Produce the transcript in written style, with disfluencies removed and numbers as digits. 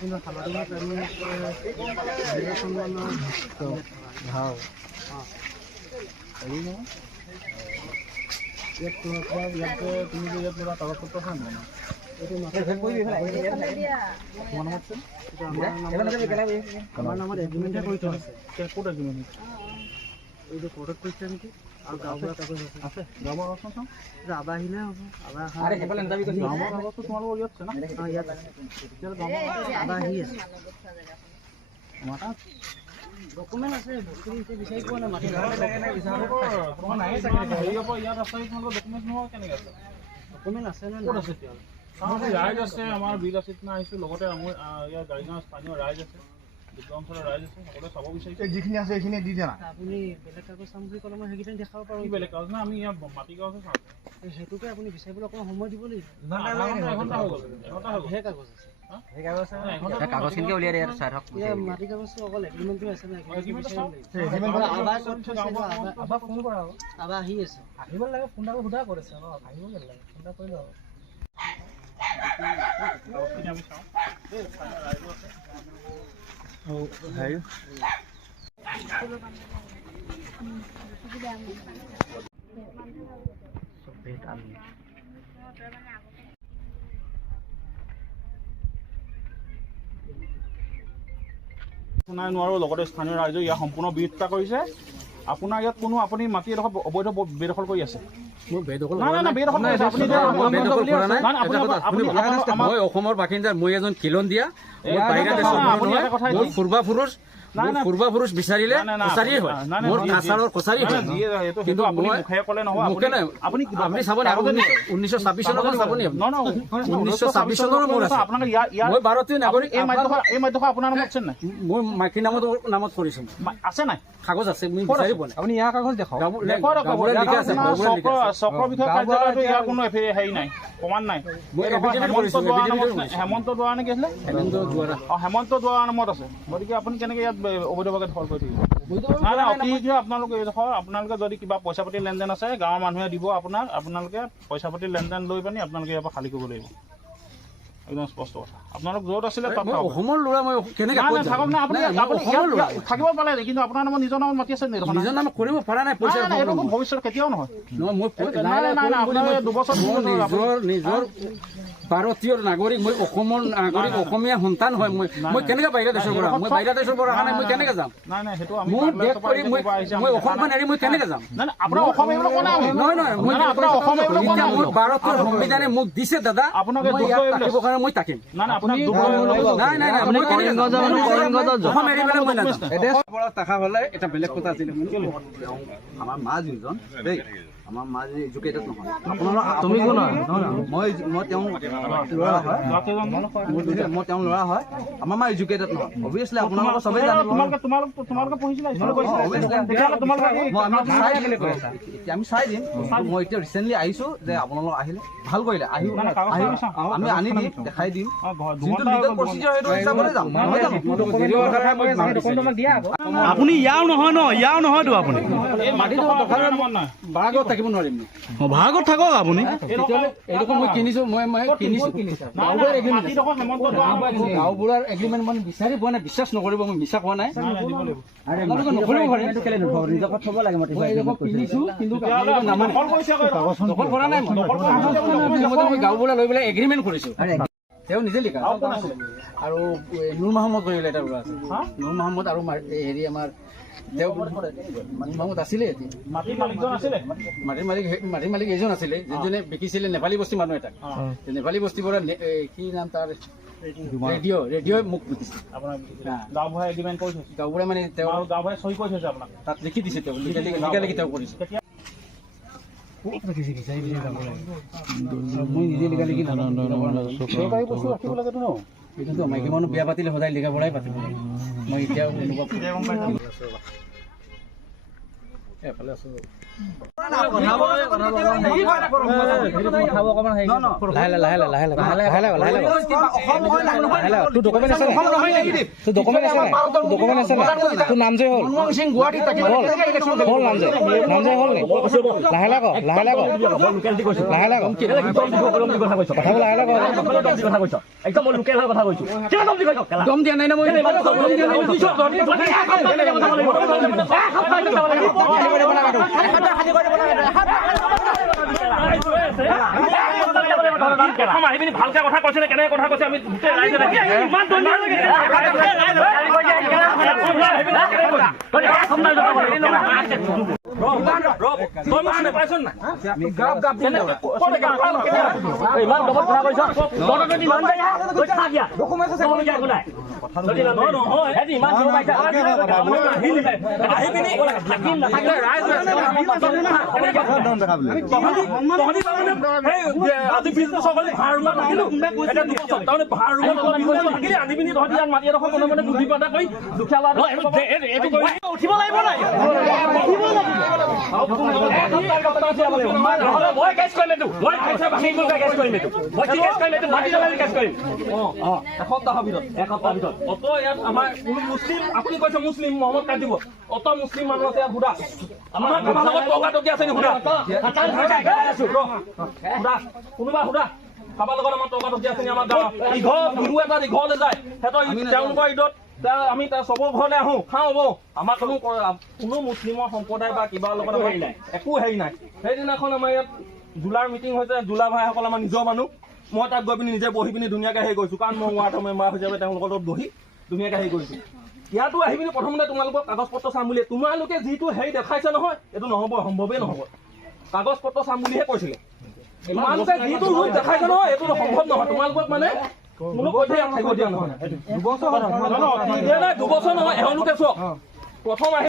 কিন্তু সাধাৰণতে সন্মানৰ ভাও হেৰি নহয় ইয়াত ইয়াতে তুমি যে ইয়াত কাগজপত্ৰ খাম মানে আমাৰ নামত এগ্ৰিমেণ্টহে কৰি থোৱা আছে। ক'ত এগ্ৰিমেণ্ট এইটো কোৰ্টত কৰিছে নেকি? আৰু গাঁওবুঢ়া কাগজ আছে গাঁওবুঢ়া কাগজ চাওঁ আবা আহিলে হ'ব। আবা গাঁওবুঢ়া কাগজটো তোমালোকৰ ইয়াত আছে না? অঁ ইয়াত আছে। আবা আহি আছে আমাৰ তাত ডকুমেণ্ট আছে। বস্তু বিচাৰি পোৱা নাই মাটি তোমাৰ নাহে চাগে হেৰিৰ পৰা ইয়াত আছে। তোমালোকৰ ডকুমেণ্ট নোহোৱা কেনেকৈ আছে? ডকুমেণ্ট আছে নে ক'ত আছে? ৰাইজ আছে আমাৰ বিল আছে না আহিছোঁ। লগতে আমাৰ ইয়াৰ গাড়ীগাঁও স্থানীয় ৰাইজ আছে, অঞ্চলৰ ৰাইজ আছে। সকলোৱে চাব বিচাৰিছে যিখিনি আছে সেইখিনি দি দিয়া। আপুনি বেলেগ কাগজ চাম বুলি ক'লে মই সেইকেইটা দেখাব পাৰোঁ। বেলেগ কাগজ না আমি ইয়াৰ মাটি কাগজে চাওঁ। সেইটোকে আপুনি বিচাৰিবলৈ অকণমান সময় দিব লাগিব। এঘণ্টা হৈ গ'ল। সেই কাগজ আছে কাগজখিনিকে উলিয়াই দিয়ে চাই থাকক। মাটি কাগজটো অকল এগ্ৰিমেণ্টটো আছে না? আবাক ফোন কৰা আকৌ। আবা আহি আছে। আহিব লাগে। ফোন এটা সোধা কৰিছে ন? আহিব লাগে। ফোন এটা কৰি লওঁ। হেৰি নাই নোৱাৰোঁ। লগতে স্থানীয় ৰাইজে ইয়াৰ সম্পূৰ্ণ বিৰোধিতা কৰিছে। আপোনাৰ ইয়াত কোনো আপুনি মাটি এডোখৰ অবৈধ বেদখল কৰি আছে। মই অসমৰ বাসিন্দা, মই এজন খিলন দিয়া পূৰ্বাপুৰুষ পূৰ্বাপুৰুষ বিচাৰিলে কছাৰীয়ে হয়, মোৰ কাছাৰৰ কছাৰী হয়। কিন্তু আপুনি চাবনি 1926 চনৰ চাবনি 1926 চনৰ মোৰ আছে। মই ভাৰতীয় নাগৰিক। এই মাধ্যম আপোনাৰ নামত আছে নাই? মোৰ মাইকী নামত কৰিছো আছে নাই? কাগজ আছে। মই বিচাৰি পোৱা নাই। আপুনি ইয়াৰ কাগজ দেখাওক। চক্ৰ বিষয় কাৰ্যালয়তো ইয়াৰ কোনো হেৰি নাই, প্ৰমাণ নাই। হেমন্ত দুৱাৰা নেকি আছিলে? হেমন্ত দুৱাৰা নামত আছে। গতিকে আপুনি কেনেকৈ ইয়াত অবৈধভাৱে দখল কৰি থাকিব? নাই নাই, অতি শীঘ্ৰে আপোনালোকে এইডোখৰ আপোনালোকে যদি কিবা পইচা পাতি লেনদেন আছে গাঁৱৰ মানুহে দিব আপোনাক। আপোনালোকে পইচা পাতি লেনদেন লৈ পিনি আপোনালোকে ইয়াৰ পৰা খালী কৰিব লাগিব। একদম স্পষ্ট কথা। আপোনালোক য'ত আছিলে তাত অসমৰ ল'ৰা। মই কেনেকৈ থাকক না? আপুনি থাকিব পাৰে, কিন্তু আপোনাৰ নামত নিজৰ নামত মাতি আছে নেকি? নিজৰ নামত কৰিব পৰা নাই। পইচা ভৱিষ্যত কেতিয়াও নহয়। নিজৰ ভাৰতীয় নাগৰিক, মই অসমৰ নাগৰিক, অসমীয়া সন্তান হয়। মই কেনেকৈ বাহিৰা দেশৰ পৰা? মই বাহিৰা দেশৰ পৰা অহা নাই। মই কেনেকৈ যাম? মোৰ দেশ কৰি মই অসমখন এৰি মই কেনেকৈ যাম? নহয়, মোৰ ভাৰতৰ সংবিধানে মোক দিছে দাদা। মই থাকিম। টাকা হলে এটা বেলেগ কথা আছিলে। আমাৰ মা যিজন দেই, আমাৰ মা যে এডুকেটেড নহয়। তুমি কোন? মই তেওঁ ল'ৰা হয়। মই তেওঁ ল'ৰা হয়। আমাৰ মা এডুকেটেড নহয়। অভিয়াছলি আপোনালোকে চবেই জানিব। আমি চাই দিম। মই এতিয়া ৰিচেণ্টলি আহিছোঁ যে আপোনালোক আহিলে ভাল কৰিলে। আমি আনি দিম, দেখাই দিম। যিটো লিগেল প্ৰচিডিউৰ সেইটো হিচাপতে যাম। আপুনি ইয়াও নহয় ন? ইয়াও নহয়তো আপুনি ভাড়াঘৰত থাকিব নোৱাৰিম। ভাড়াঘৰত থাকক আপুনি। এইডোখৰ মই কিনিছো। গাঁওবুঢ়াৰ এগ্ৰিমেণ্ট মানে বিচাৰি পোৱা নাই। বিশ্বাস নকৰিব, মই মিছা কোৱা নাই। গাঁওবুঢ়া লৈ পেলাই এগ্ৰিমেণ্ট কৰিছো। তেওঁ নিজে লিখা। আৰু নুৰ মহম্মদ কৰি লেটাৰ ওলাই আছে। নুৰ মহম্মদ আৰু হেৰি আমাৰ মাহমুদ আছিলে। মাটিৰ মালিক এজন আছিলে, যিজনে বিকিছিলে নেপালী বস্তি মানুহ এটাক। নেপালী বস্তিৰ পৰা কি নাম তাৰ ৰেডিঅ' মোক বিকিছিল। গাঁওবুঢ়াই মানে তেওঁ তাত লিখি দিছে। তেওঁ লিখি তেওঁ কৰিছে। মই নিজে লিখা লিখি চৰকাৰী বস্তু ৰাখিব লাগেতো ন? এইটোতো মাইকী মানুহ বিয়া পাতিলে সদায় লিখা পঢ়াই পাতিব লাগে। মই এতিয়া অনুভৱ এফালে আছো। দম দিয়া নাই না মই ভালকে কথা কৈছে নে কেনেকে কথা কৈছে আমি আজি সকলে ভাড়া ৰুমত থাকিলো এটা দুবছৰ তাৰমানে ভাড়া ৰুমত থাকিলে আনি পিনি তহঁতি ইয়াত মাটি এডোখৰ মনে মনে বুদ্ধি পাতা কৰি দুখীয়া ল'ৰা উঠিব লাগিব নাই মই কেছ কৰিম এইটো মই পইচা ভাঙি কেছ কৰিম এইটো মই কি কেছ কৰিম এইটো মাটি জ্বলাই কেছ কৰিম এসপ্তাহৰ ভিতৰত অত ইয়াত আমাৰ কোনো মুছলিম আপুনি কৈছে মুছলিম মহম্মদ কাটিব অত মুছলিম মানুহ আছে ইয়াত সুধা আমাৰ লগত টকা টকি আছে নি সুধা কোনোবা সুধা কাৰোবাৰ লগত আমাৰ টকা টকি আছে নি আমাৰ গাঁৱত ইঘৰ বিহু এটা ইঘৰলৈ যায় সিহঁতৰ তেওঁলোকৰ ঈদত আমি চবৰ ঘৰলৈ আহোঁ খাওঁ বৌ আমাৰ কোনো মুছলিমৰ সম্প্ৰদায় বা কিবা লগত হেৰি নাই একো হেৰি নাই সেইদিনাখন আমাৰ ইয়াত জোলাৰ মিটিং হৈছে জোলা ভাইসকল আমাৰ নিজৰ মানুহ মই তাত গৈ পিনি নিজে বহি পিনি ধুনীয়াকৈ হেৰি কৰিছোঁ কাৰণ মই ৱাৰ্ডৰ মেম্বাৰ হিচাপে তেওঁলোকৰ লগত বহি ধুনীয়াকৈ হেৰি কৰিছোঁ ইয়াতো আহি পিনি প্ৰথমতে তোমালোকৰ কাগজ পত্ৰ চাম বুলি তোমালোকে যিটো হেৰি দেখাইছে নহয় এইটো নহ'ব সম্ভৱেই নহ'ব কাগজ পত্ৰ চাম বুলিহে কৈছিলে তোমালোকে যিটো ৰূপ দেখাইছে নহয় এইটো সম্ভৱ নহয় তোমালোকক মানে কোনো পইচাই থাকিব দিয়া নহয় 2 বছৰ নহয় এওঁলোকে চোৱা প্ৰথম আহি